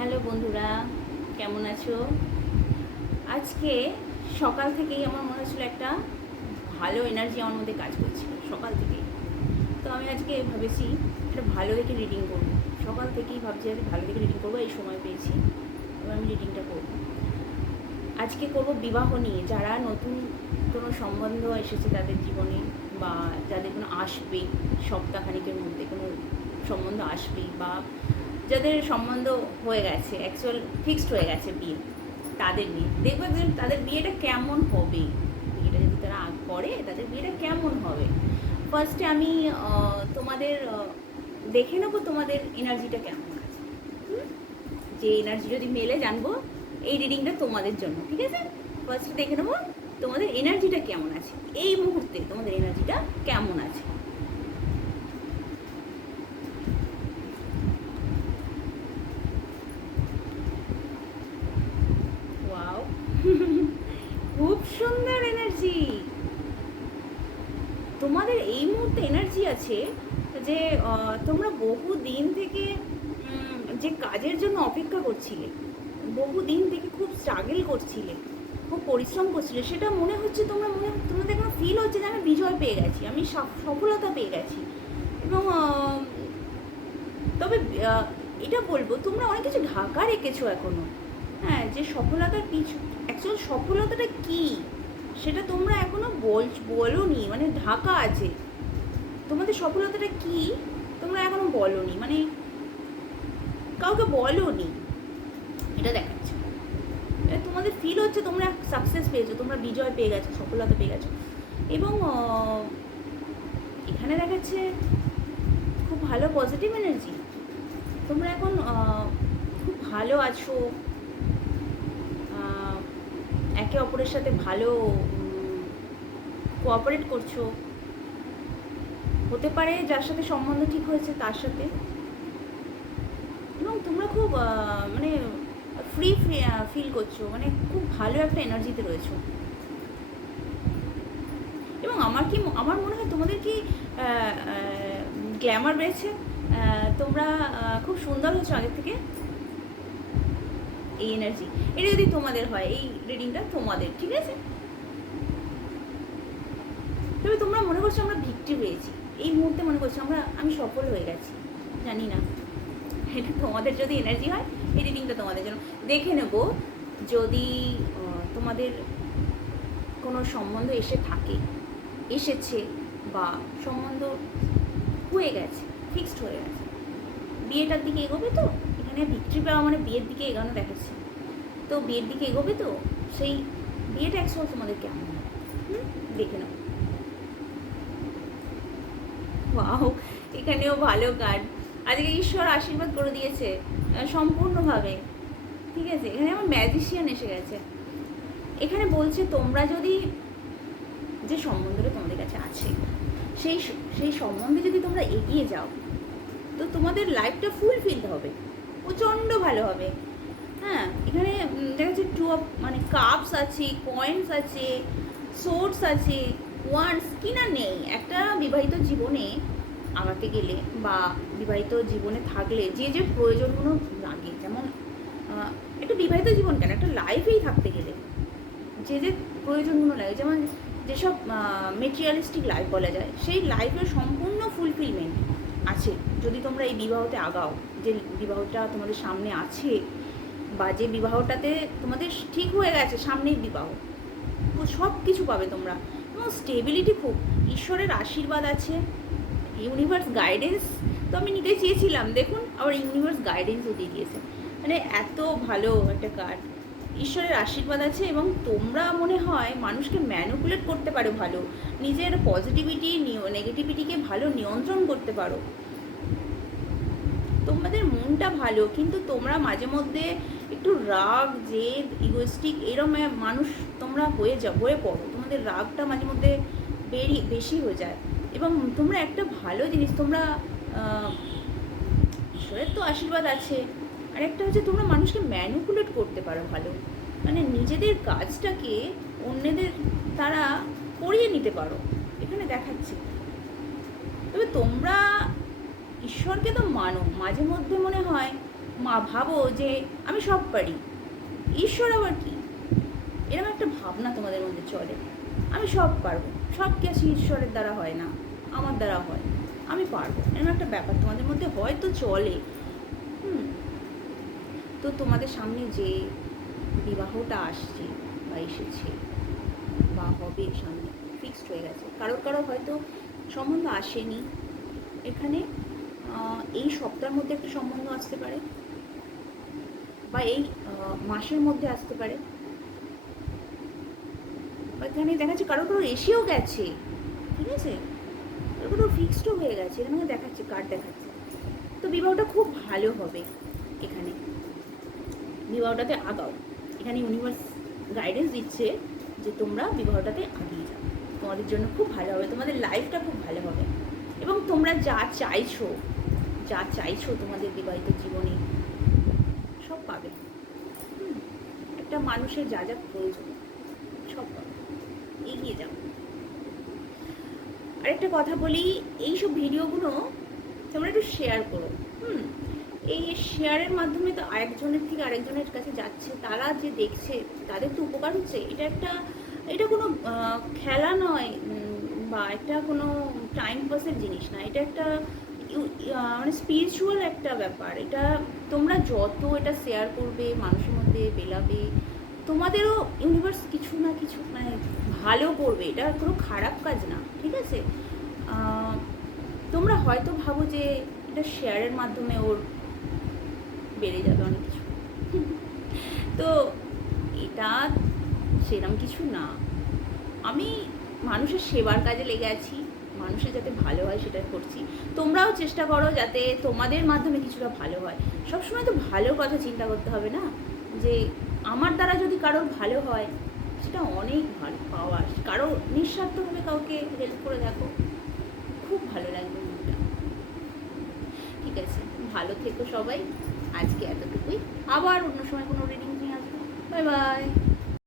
Hello বন্ধুরা, কেমন আছো? আজকে সকাল থেকেই আমার মনে হচ্ছিলো একটা ভালো এনার্জি আমার মধ্যে কাজ করছিল সকাল থেকেই। তো আমি আজকে ভেবেছি একটা ভালো দেখে রিডিং করবো। সকাল থেকেই ভাবছি আজকে ভালো দেখে রিডিং করবো, এই সময় পেয়েছি, এবার আমি রিডিংটা করবো। আজকে করব বিবাহ নিয়ে। যারা নতুন কোনো সম্বন্ধ এসেছে তাদের জীবনে, বা যাদের কোনো আসবে সপ্তাহখানিকের মধ্যে কোনো সম্বন্ধ আসবে, বা যাদের সম্বন্ধ হয়ে গেছে, অ্যাকচুয়াল ফিক্সড হয়ে গেছে বিয়ে, তাদের নিয়ে দেখবো একদিন তাদের বিয়েটা কেমন হবে। বিয়েটা যদি তারা করে তাদের বিয়েটা কেমন হবে। ফার্স্টে আমি তোমাদের দেখে নেবো তোমাদের এনার্জিটা কেমন আছে। যে এনার্জি যদি মেলে জানবো এই রিডিংটা তোমাদের জন্য, ঠিক আছে? ফার্স্টে দেখে নেবো তোমাদের এনার্জিটা কেমন আছে, এই মুহূর্তে তোমাদের এনার্জিটা কেমন আছে। ওয়াও, খুব সুন্দর এনার্জি। তোমাদের এই মুহূর্তে এনার্জি আছে যে তোমরা বহু দিন থেকে যে কাজের জন্য অপেক্ষা করছিলে, বহু দিন থেকে খুব স্ট্রাগল করছিলে, খুব পরিশ্রম করছিলে, সেটা মনে হচ্ছে তোমাদের কোনো ফিল হচ্ছে যে আমি বিজয় পেয়ে গেছি, আমি সফলতা পেয়ে গেছি। এবং তবে এটা বলবো তোমরা অনেক কিছু ঢাকা রেখেছো এখনো। হ্যাঁ, যে সফলতার পিছু অ্যাকচুয়াল সফলতাটা কী সেটা তোমরা এখনো বলোনি, মানে ঢাকা আছে। তোমাদের সফলতাটা কী তোমরা এখনো বলোনি, মানে কাউকে বলোনি, এটা দেখাচ্ছে। তোমাদের ফিল হচ্ছে তোমরা সাকসেস পেয়েছো, তোমরা বিজয় পেয়ে গেছো, সফলতা পেয়ে গেছো। এবং এখানে দেখাচ্ছে খুব ভালো পজিটিভ এনার্জি। তোমরা এখন খুব ভালো আছো, একে অপরের সাথে ভালো কোঅপারেট করছো। হতে পারে যার সাথে সম্বন্ধ ঠিক হয়েছে তার সাথে। এবং তোমরা খুব মানে ফ্রি ফিল করছো, মানে খুব ভালো একটা এনার্জিতে রয়েছো। এবং আমার মনে হয় তোমাদের কি গ্ল্যামার বেড়েছে, তোমরা খুব সুন্দর হচ্ছ আগের থেকে। এই এনার্জি, এটা যদি তোমাদের হয়, এই রিডিংটা তোমাদের, ঠিক আছে? তবে তোমরা মনে করছো আমরা ভিক্টরি পেয়েছি, এই মুহূর্তে মনে করছো আমি সফল হয়ে গেছি, জানি না। এটা তোমাদের যদি এনার্জি হয়, এই রিডিংটা তোমাদের জন্য। দেখে নেব যদি তোমাদের কোনো সম্বন্ধ এসেছে, বা সম্বন্ধ হয়ে গেছে, ফিক্সড হয়ে গেছে, বিয়েটার দিকে এগোবে। তো এখানে ভিক্টরি পাওয়া মানে বিয়ের দিকে এগোনো দেখাচ্ছে। তো বিয়ের দিকে এগোবে, তো সেই বিয়েটা অ্যাকচুয়ালি তোমাদের কেমন হবে দেখে নাও। ওয়াও, এখানেও ভালো কার্ড। আজকে ঈশ্বর আশীর্বাদ করে দিয়েছে সম্পূর্ণভাবে, ঠিক আছে? এখানে আমার ম্যাজিশিয়ান এসে গেছে। এখানে বলছে তোমরা যদি যে সম্বন্ধটা তোমাদের কাছে আছে, সেই সম্বন্ধে যদি তোমরা এগিয়ে যাও, তো তোমাদের লাইফটা ফুলফিল হবে, প্রচণ্ড ভালো হবে। হ্যাঁ, এখানে দেখা যাচ্ছে টু অফ মানে কাপস আছে, কয়েন্স আছে, সোর্স আছে, ওয়ান্স কি না নেই। একটা বিবাহিত জীবনে আগাতে গেলে, বা বিবাহিত জীবনে থাকলে যে প্রয়োজনগুলো লাগে, যেমন একটা বিবাহিত জীবন কেন, একটা লাইফেই থাকতে গেলে যে প্রয়োজনগুলো লাগে, যেমন যেসব মেটেরিয়ালিস্টিক লাইফ বলা যায়, সেই লাইফের সম্পূর্ণ ফুলফিলমেন্ট আছে যদি তোমরা এই বিবাহতে আগাও। যে বিবাহটা তোমাদের সামনে আছে, বা যে বিবাহটাতে তোমাদের ঠিক হয়ে গেছে, সামনেই বিবাহ, সব কিছু পাবে তোমরা। এবং স্টেবিলিটি খুব, ঈশ্বরের আশীর্বাদ আছে, ইউনিভার্স গাইডেন্স তো আমি নিতে চেয়েছিলাম, দেখুন আবার ইউনিভার্স গাইডেন্সও দিয়ে দিয়েছে। মানে এত ভালো একটা কার্ড। ঈশ্বরের আশীর্বাদ আছে, এবং তোমরা মনে হয় মানুষকে ম্যানিপুলেট করতে পারো ভালো, নিজের পজিটিভিটি নেগেটিভিটিকে ভালো নিয়ন্ত্রণ করতে পারো। তোমাদের মনটা ভালো, কিন্তু তোমরা মাঝে মধ্যে একটু রাগ, জেদ, ইগোস্টিক এরম মানুষ তোমরা হয়ে পড়ো। তোমাদের রাগটা মাঝে মধ্যে বেশি হয়ে যায়। এবং তোমরা একটা ভালো জিনিস, তোমরা ঈশ্বরের তো আশীর্বাদ আছে, আর একটা হচ্ছে তোমরা মানুষকে ম্যানিপুলেট করতে পারো ভালো, মানে নিজেদের কাজটাকে অন্যদের তারা করিয়ে নিতে পারো, এখানে দেখাচ্ছে। তবে তোমরা ঈশ্বরকে তো মানো, মাঝে মধ্যে মনে হয় ভাবো যে আমি সব পারি, ঈশ্বর আবার কি, এরকম একটা ভাবনা তোমাদের মধ্যে চলে। আমি সব পারবো, সব কিছু ঈশ্বরের দ্বারা হয় না, আমার দ্বারা হয়, আমি পারবো, এরকম একটা ব্যাপার তোমাদের মধ্যে হয়তো চলে। তো তোমাদের সামনে যে বিবাহটা আসছে বা এসেছে বা হবে সামনে, ফিক্সড হয়ে গেছে। কারোর কারো হয়তো সম্বন্ধ আসেনি এখানে, এই সপ্তাহের মধ্যে একটা সম্বন্ধ আসতে পারে বা এই মাসের মধ্যে আসতে পারে, বা এখানে দেখা যাচ্ছে কারোর কারো এসেও গেছে, ঠিক আছে, কারোর কারো ফিক্সডও হয়ে গেছে, এরকম দেখাচ্ছে, কার্ড দেখাচ্ছে। তো বিবাহটা খুব ভালো হবে এখানে, বিবাহটাতে আগাও। এখানে ইউনিভার্স গাইডেন্স দিচ্ছে যে তোমরা বিবাহটাতে আগিয়ে যাও, তোমাদের জন্য খুব ভালো হবে, তোমাদের লাইফটা খুব ভালো হবে, এবং তোমরা যা চাইছো, যা চাইছো তোমাদের বিবাহিত জীবনে সব পাবে। একটা মানুষের যা যা প্রয়োজন সব পাবে, এগিয়ে যাও। আরেকটা কথা বলি, এইসব ভিডিওগুলো তোমরা একটু শেয়ার করো। এই শেয়ারের মাধ্যমে তো আরেকজনের থেকে আরেকজনের কাছে যাচ্ছে, তারা যে দেখছে তাদের তো উপকার হচ্ছে। এটা কোনো খেলা নয় বা একটা কোনো টাইম পাসের জিনিস না, এটা একটা মানে স্পিরিচুয়াল একটা ব্যাপার। এটা তোমরা যত এটা শেয়ার করবে, মানুষের মধ্যে বেলাবে, তোমাদেরও ইউনিভার্স কিছু না কিছু মানে ভালো করবে, এটা কোনো খারাপ কাজ না, ঠিক আছে। তোমরা হয়তো ভাবো যে এটা শেয়ারের মাধ্যমে ওর বেড়ে যাবে অনেক কিছু, তো এটা সেরকম কিছু না। আমি মানুষের সেবার কাজে লেগে আছি, মানুষের যাতে ভালো হয় সেটা করছি। তোমরাও চেষ্টা করো যাতে তোমাদের মাধ্যমে কিছুটা ভালো হয়। সবসময় তো ভালোর কথা চিন্তা করতে হবে না, যে আমার দ্বারা যদি কারোর ভালো হয় সেটা অনেক ভালো পাওয়ার। কারো নিঃস্বার্থভাবে কাউকে হেল্প করে দেখো, খুব ভালো লাগবে মনটা। ঠিক আছে, ভালো থেকো সবাই, আজকে এতটুকুই, আবার অন্য সময় কোনো রিডিং নিয়ে আসবো। Bye bye.